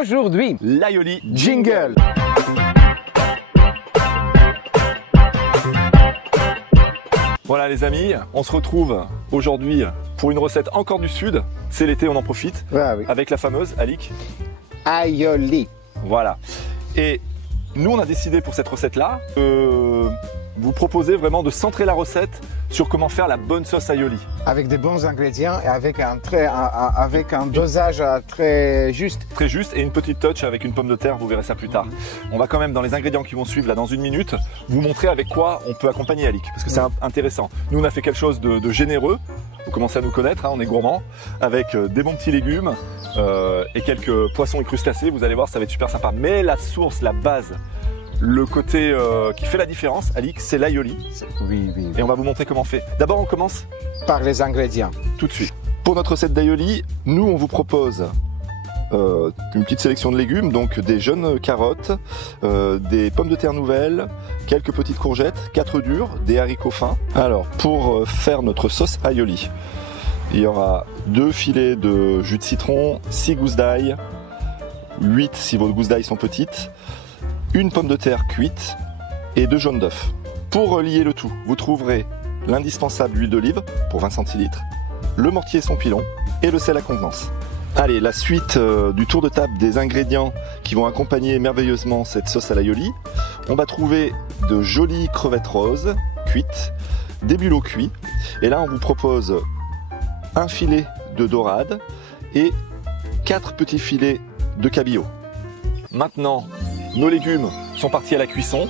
Aujourd'hui, l'aioli jingle. Voilà les amis, on se retrouve aujourd'hui pour une recette encore du sud. C'est l'été, on en profite. Ah, oui. Avec la fameuse Alik. Aioli. Voilà. Et nous, on a décidé pour cette recette-là vous proposer vraiment de centrer la recette sur comment faire la bonne sauce aioli. Avec des bons ingrédients et avec un dosage très juste. Très juste et une petite touch avec une pomme de terre, vous verrez ça plus tard. On va quand même dans les ingrédients qui vont suivre là dans une minute, vous montrer avec quoi on peut accompagner Alik. Parce que c'est intéressant. Nous, on a fait quelque chose de généreux. Vous commencez à nous connaître, hein, on est gourmands, avec des bons petits légumes et quelques poissons et crustacés. Vous allez voir, ça va être super sympa. Mais la source, la base, le côté qui fait la différence, Alik, c'est l'aioli. Oui. Et on va vous montrer comment on fait. D'abord, on commence par les ingrédients. Tout de suite. Pour notre recette d'aioli, nous, on vous propose une petite sélection de légumes, donc des jeunes carottes, des pommes de terre nouvelles, quelques petites courgettes, 4 œufs durs, des haricots fins. Alors, pour faire notre sauce aioli, il y aura 2 filets de jus de citron, 6 gousses d'ail, 8 si vos gousses d'ail sont petites, une pomme de terre cuite et 2 jaunes d'œufs. Pour lier le tout, vous trouverez l'indispensable huile d'olive pour 20 centilitres, le mortier et son pilon et le sel à convenance. Allez, la suite du tour de table des ingrédients qui vont accompagner merveilleusement cette sauce à l'aioli. On va trouver de jolies crevettes roses cuites, des bulots cuits. Et là, on vous propose un filet de dorade et 4 petits filets de cabillaud. Maintenant, nos légumes sont partis à la cuisson.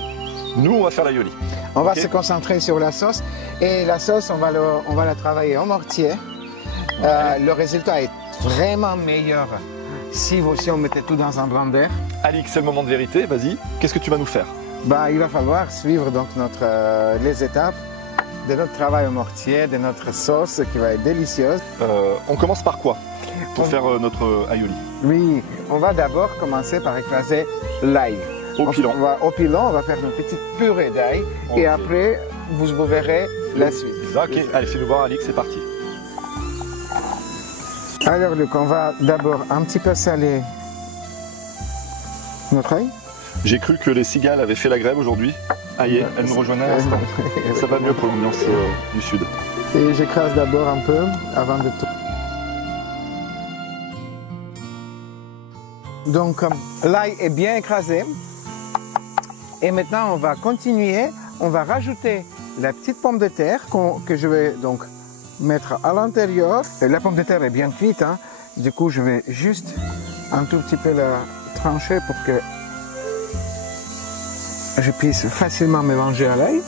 Nous, on va faire l'aioli. On va se concentrer sur la sauce. Et la sauce, on va la travailler en mortier. Le résultat est vraiment meilleur si on mettait tout dans un blender. Alik, c'est le moment de vérité, vas-y. Qu'est-ce que tu vas nous faire? Il va falloir suivre donc les étapes de notre travail au mortier, de notre sauce qui va être délicieuse. On commence par quoi pour faire notre aioli? Oui, on va d'abord commencer par écraser l'ail. Au pilon. Au pilon, on va faire une petite purée d'ail et après, vous verrez la suite. Ok, allez, fais-nous voir Alik, c'est parti. Alors Luc, on va d'abord un petit peu saler notre ail. J'ai cru que les cigales avaient fait la grève aujourd'hui. Aïe, elles nous rejoignent à l'instant. Ça va mieux pour l'ambiance du sud. Et j'écrase d'abord un peu avant de tout. Donc l'ail est bien écrasé. Et maintenant on va continuer. On va rajouter la petite pomme de terre que je vais donc mettre à l'intérieur. La pomme de terre est bien cuite, hein. Du coup je vais juste un tout petit peu la trancher pour que je puisse facilement mélanger à l'ail.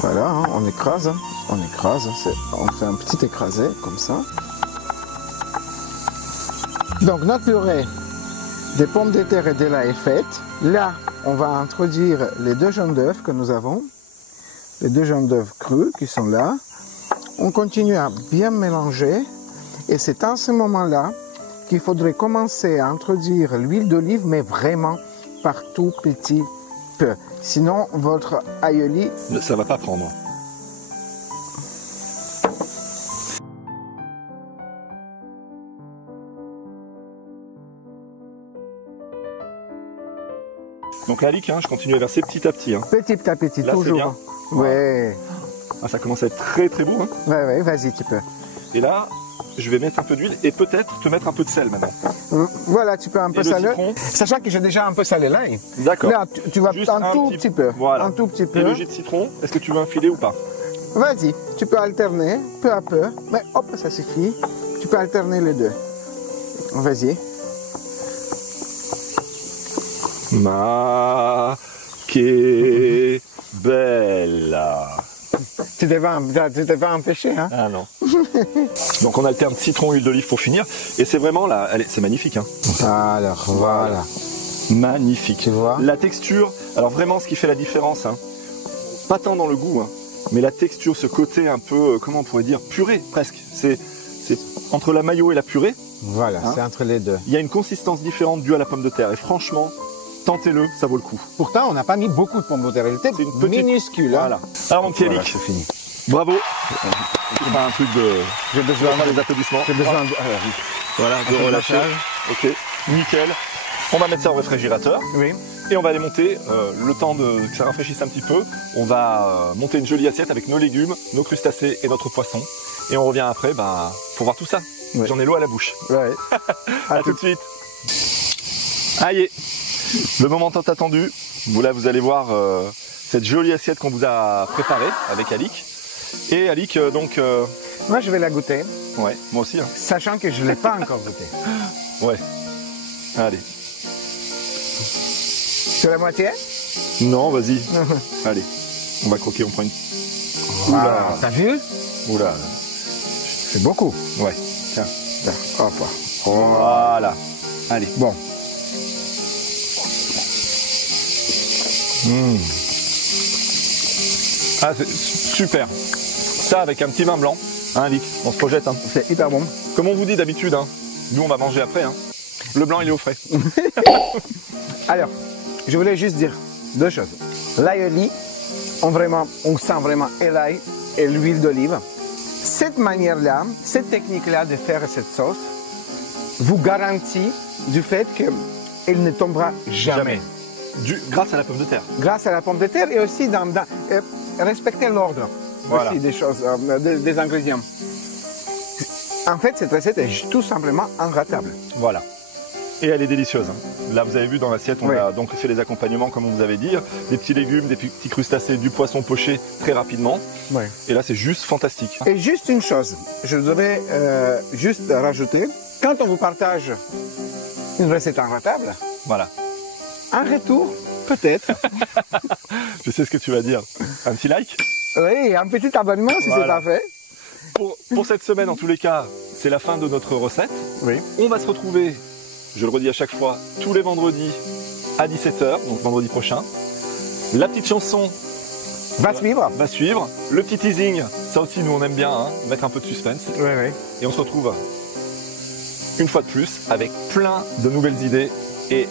Voilà, hein, on écrase, on fait un petit écrasé comme ça. Donc notre purée des pommes de terre et de l'ail est faite. Là, on va introduire les 2 jaunes d'œufs que nous avons, les 2 jaunes d'œufs crus qui sont là. On continue à bien mélanger et c'est à ce moment-là qu'il faudrait commencer à introduire l'huile d'olive, mais vraiment par tout petit peu. Sinon, votre aioli... Ça va pas prendre. Donc là, Alik, hein, je continue à verser petit à petit. Hein. Petit à petit, là, toujours. Voilà. Ouais. Ah, ça commence à être très très beau. Hein. Ouais, vas-y, tu peux. Et là, je vais mettre un peu d'huile et peut-être te mettre un peu de sel maintenant. Voilà, tu peux un peu saler. Sachant que j'ai déjà un peu salé l'ail. D'accord. Là, tu vas juste un tout petit peu. Voilà. Un tout petit peu. Et le jus de citron, est-ce que tu veux un filet ou pas? Vas-y, tu peux alterner peu à peu. Mais hop, ça suffit. Tu peux alterner les deux. Vas-y. Ma che bella. Tu t'es pas empêché, hein? Ah non. Donc on alterne citron, huile d'olive pour finir. Et c'est vraiment là, c'est magnifique. Hein. Alors, voilà. Magnifique. Tu vois? La texture, alors vraiment ce qui fait la différence, hein, pas tant dans le goût, hein, mais la texture, ce côté un peu, comment on pourrait dire, purée presque. C'est entre la mayo et la purée. Voilà, hein, c'est entre les deux. Il y a une consistance différente due à la pomme de terre. Et franchement, tentez-le, ça vaut le coup. Pourtant, on n'a pas mis beaucoup de pommes de terre. Elle était minuscule. Voilà. Hein. Alors mon petit Alik, c'est fini. Bravo. Tu feras un truc de... J'ai besoin des applaudissements. J'ai besoin de... Voilà, de relâcher. Ok. nickel. On va mettre ça au réfrigérateur. Oui. Et on va aller monter, le temps que ça rafraîchisse un petit peu, on va monter une jolie assiette avec nos légumes, nos crustacés et notre poisson. Et on revient après pour voir tout ça. Ouais. J'en ai l'eau à la bouche. Ouais. À tout de suite. Aïe, le moment tant attendu. Là, vous allez voir cette jolie assiette qu'on vous a préparée avec Alix. Et Alix, donc... Moi, je vais la goûter. Ouais, moi aussi. Hein. Sachant que je ne l'ai pas encore goûté. Ouais. Allez. Sur la moitié? Non, vas-y. Allez, on va croquer, on prend une... Oula, t'as vu? Oula. C'est beaucoup. Ouais, tiens. Hop. Voilà. Allez. Bon. Ah, c'est super. Ça avec un petit vin blanc, hein, Alix, on se projette. Hein. C'est hyper bon. Comme on vous dit d'habitude, hein, nous on va manger après. Hein. Le blanc, il est au frais. Alors, je voulais juste dire deux choses. L'aioli, on sent vraiment l'ail et l'huile d'olive. Cette manière-là, cette technique-là de faire cette sauce vous garantit du fait qu'elle ne tombera jamais. Grâce à la pomme de terre. Grâce à la pomme de terre et aussi respecter l'ordre Voilà. aussi des choses, des ingrédients. En fait, cette recette est tout simplement inratable. Voilà. Et elle est délicieuse. Hein. Là, vous avez vu dans l'assiette, on a donc fait les accompagnements, comme on vous avait dit, des petits légumes, des petits crustacés, du poisson poché très rapidement. Ouais. Et là, c'est juste fantastique. Et juste une chose, je voudrais juste rajouter, quand on vous partage une recette inratable, Voilà. en retour, peut-être, Je sais ce que tu vas dire. Un petit like. oui, un petit abonnement si c'est pas fait. Pour cette semaine, en tous les cas, c'est la fin de notre recette. Oui. On va se retrouver, je le redis à chaque fois, tous les vendredis à 17h, donc vendredi prochain. La petite chanson Va suivre. va suivre. Le petit teasing, ça aussi, nous on aime bien, hein, mettre un peu de suspense. Oui, oui. Et on se retrouve une fois de plus avec plein de nouvelles idées et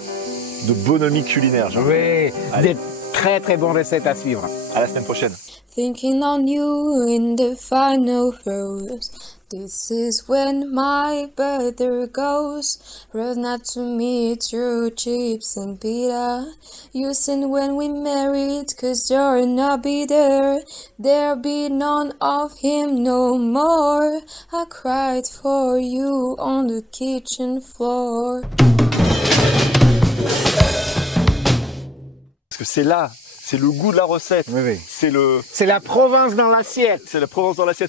de bonhomie culinaire. Oui, Allez. des très très bonnes recettes à suivre. À la semaine prochaine. Thinking on you in the final throes. This is when my brother goes. Road not to meet your chips and pita. You said when we married, 'cause you're not be there. There be none of him no more. I cried for you on the kitchen floor. Parce que c'est là, c'est le goût de la recette. Oui, oui. C'est C'est la Provence dans l'assiette. la Provence dans l'assiette.